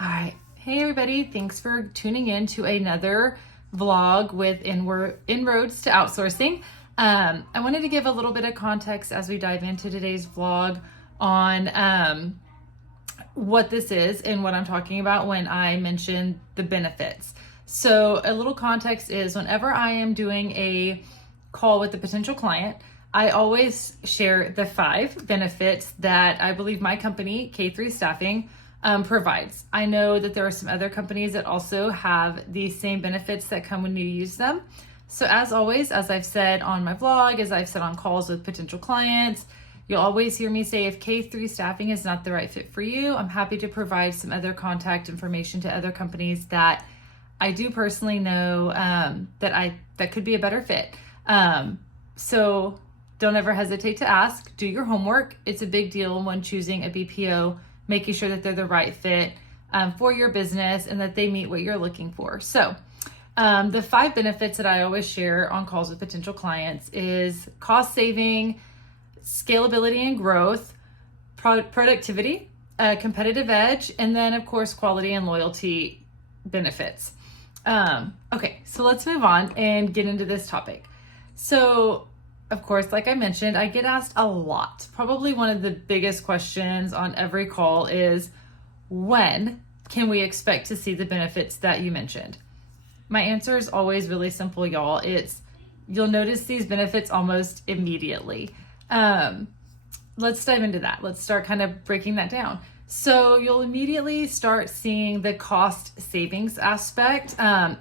All right. Hey, everybody. Thanks for tuning in to another vlog with Inroads to Outsourcing. I wanted to give a little bit of context as we dive into today's vlog on what this is and what I'm talking about when I mention the benefits. So a little context is whenever I am doing a call with a potential client, I always share the 5 benefits that I believe my company, K3 Staffing, provides. I know that there are some other companies that also have these same benefits that come when you use them. So as always, as I've said on my vlog, as I've said on calls with potential clients, you'll always hear me say if K3 Staffing is not the right fit for you, I'm happy to provide some other contact information to other companies that I do personally know that could be a better fit. So don't ever hesitate to ask, do your homework. It's a big deal when choosing a BPO, making sure that they're the right fit for your business and that they meet what you're looking for. So the 5 benefits that I always share on calls with potential clients is cost saving, scalability and growth, productivity, competitive edge, and then of course, quality and loyalty benefits. Okay, so let's move on and get into this topic. So of course, like I mentioned, I get asked a lot. Probably one of the biggest questions on every call is, when can we expect to see the benefits that you mentioned? My answer is always really simple, y'all. You'll notice these benefits almost immediately. Let's dive into that. Let's start kind of breaking that down. So you'll immediately start seeing the cost savings aspect.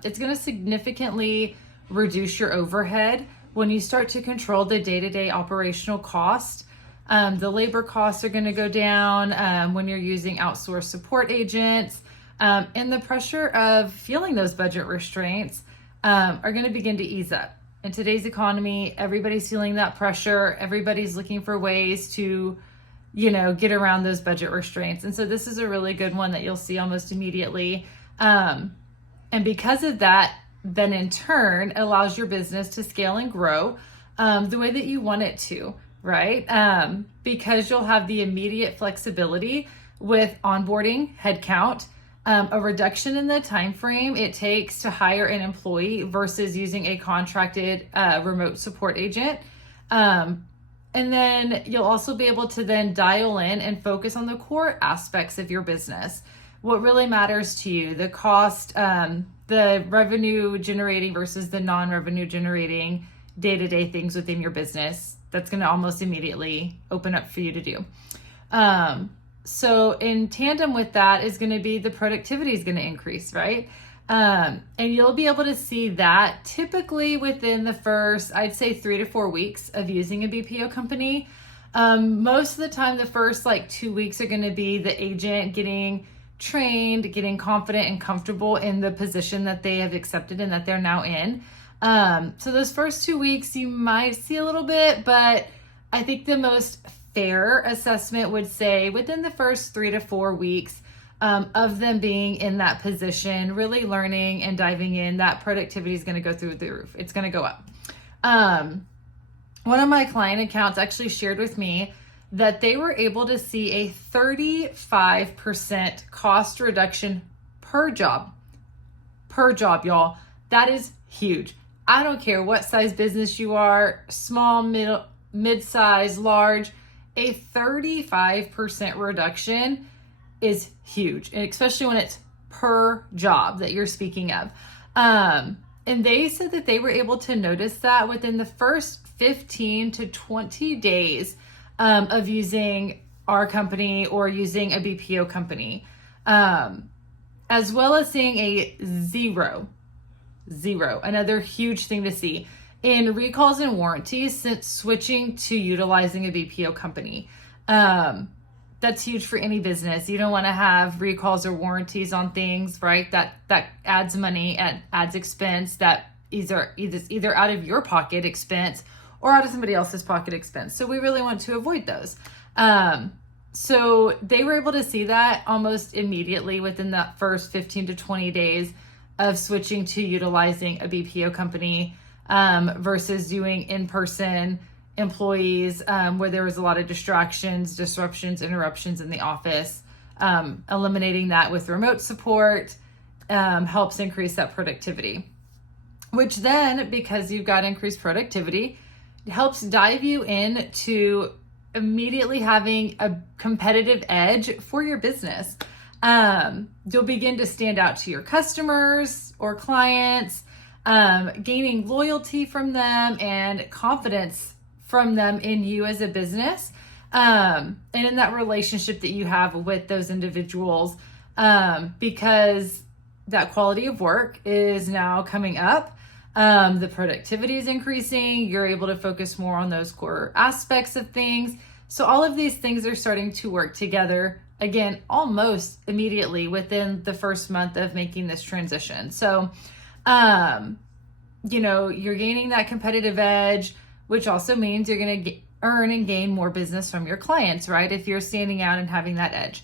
It's going to significantly reduce your overhead when you start to control the day-to-day operational cost. The labor costs are going to go down when you're using outsourced support agents, and the pressure of feeling those budget restraints are going to begin to ease up. In today's economy, everybody's feeling that pressure. Everybody's looking for ways to, get around those budget restraints. And so this is a really good one that you'll see almost immediately. And because of that, then in turn allows your business to scale and grow the way that you want it to, right? Because you'll have the immediate flexibility with onboarding headcount, a reduction in the time frame it takes to hire an employee versus using a contracted remote support agent. And then you'll also be able to then dial in and focus on the core aspects of your business. What really matters to you, the cost, the revenue generating versus the non-revenue generating day-to-day things within your business. That's going to almost immediately open up for you to do. So in tandem with that is going to be the productivity is going to increase, right? And you'll be able to see that typically within the first, I'd say 3 to 4 weeks of using a BPO company. Most of the time, the first 2 weeks are going to be the agent getting trained, getting confident and comfortable in the position that they have accepted and that they're now in. So those first 2 weeks, you might see a little bit, but I think the most fair assessment would say within the first 3 to 4 weeks of them being in that position, really learning and diving in, that productivity is going to go through the roof. It's going to go up. One of my client accounts actually shared with me that they were able to see a 35% cost reduction per job, y'all. That is huge. I don't care what size business you are, small, mid-size, large, a 35% reduction is huge, and especially when it's per job that you're speaking of. And they said that they were able to notice that within the first 15 to 20 days of using our company or using a BPO company, as well as seeing a zero, another huge thing to see in recalls and warranties since switching to utilizing a BPO company. That's huge for any business. You don't want to have recalls or warranties on things, right? That adds money and adds expense that either out of your pocket expense or out of somebody else's pocket expense. So we really want to avoid those. So they were able to see that almost immediately within that first 15 to 20 days of switching to utilizing a BPO company versus doing in-person employees where there was a lot of distractions, disruptions, interruptions in the office. Eliminating that with remote support helps increase that productivity, which then, because you've got increased productivity, helps dive you into immediately having a competitive edge for your business. You'll begin to stand out to your customers or clients, gaining loyalty from them and confidence from them in you as a business, and in that relationship that you have with those individuals, because that quality of work is now coming up. The productivity is increasing. You're able to focus more on those core aspects of things. So all of these things are starting to work together, again, almost immediately within the first month of making this transition. So, you're gaining that competitive edge, which also means you're going to earn and gain more business from your clients, right? If you're standing out and having that edge.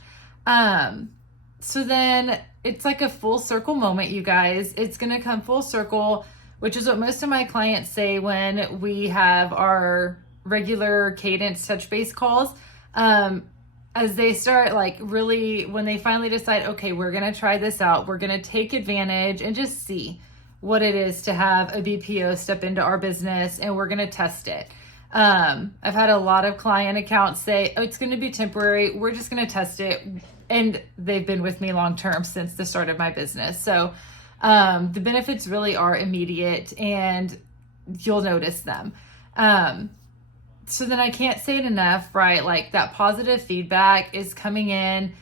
So then it's like a full circle moment, you guys. It's going to come full circle, which is what most of my clients say when we have our regular cadence touch base calls. As they start really, when they finally decide, okay, we're going to try this out, we're going to take advantage and just see what it is to have a BPO step into our business, and we're going to test it. I've had a lot of client accounts say, oh, it's going to be temporary. We're just going to test it. And they've been with me long-term since the start of my business. So the benefits really are immediate and you'll notice them. So then I can't say it enough, right? Like that positive feedback is coming in.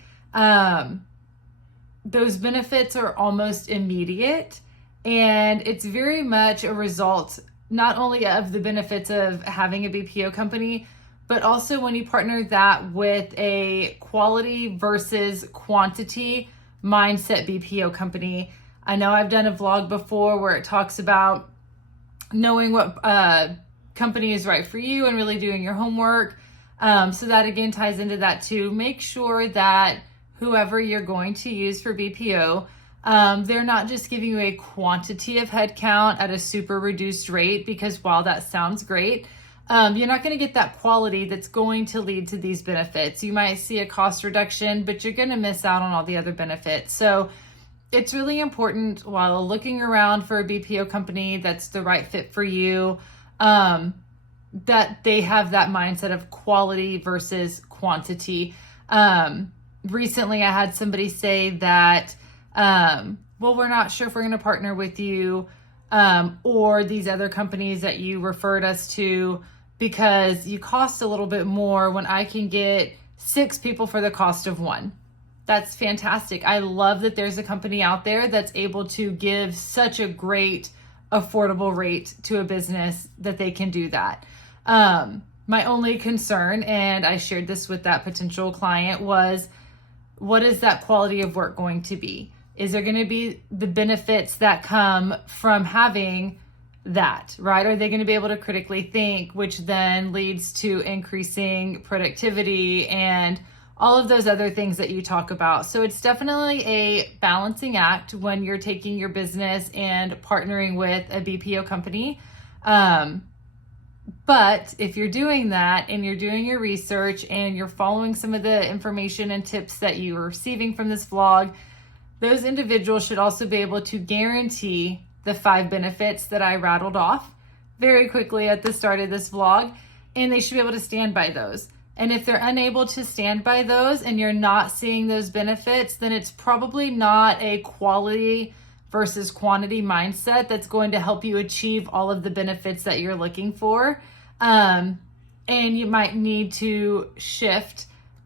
Those benefits are almost immediate, and it's very much a result not only of the benefits of having a BPO company, but also when you partner that with a quality versus quantity mindset BPO company. I know I've done a vlog before where it talks about knowing what company is right for you and really doing your homework. So that again ties into that too. Make sure that whoever you're going to use for BPO, they're not just giving you a quantity of headcount at a super reduced rate, because while that sounds great, you're not going to get that quality that's going to lead to these benefits. You might see a cost reduction, but you're going to miss out on all the other benefits. So it's really important while looking around for a BPO company that's the right fit for you, that they have that mindset of quality versus quantity. Recently, I had somebody say that, well, we're not sure if we're going to partner with you or these other companies that you referred us to because you cost a little bit more when I can get 6 people for the cost of 1. That's fantastic. I love that there's a company out there that's able to give such a great affordable rate to a business that they can do that. My only concern, and I shared this with that potential client, was what is that quality of work going to be? Is there going to be the benefits that come from having that, right? Are they going to be able to critically think, which then leads to increasing productivity and all of those other things that you talk about. So it's definitely a balancing act when you're taking your business and partnering with a BPO company. But if you're doing that and you're doing your research and you're following some of the information and tips that you are receiving from this vlog, those individuals should also be able to guarantee the 5 benefits that I rattled off very quickly at the start of this vlog, and they should be able to stand by those. And if they're unable to stand by those and you're not seeing those benefits, then it's probably not a quality versus quantity mindset that's going to help you achieve all of the benefits that you're looking for. And you might need to shift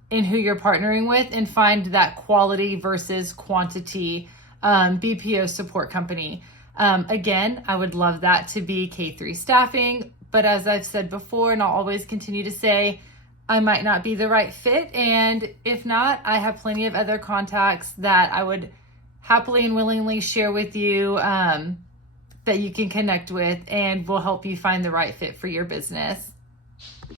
in who you're partnering with and find that quality versus quantity BPO support company. Again, I would love that to be K3 Staffing, but as I've said before, and I'll always continue to say, I might not be the right fit. And if not, I have plenty of other contacts that I would happily and willingly share with you that you can connect with and will help you find the right fit for your business.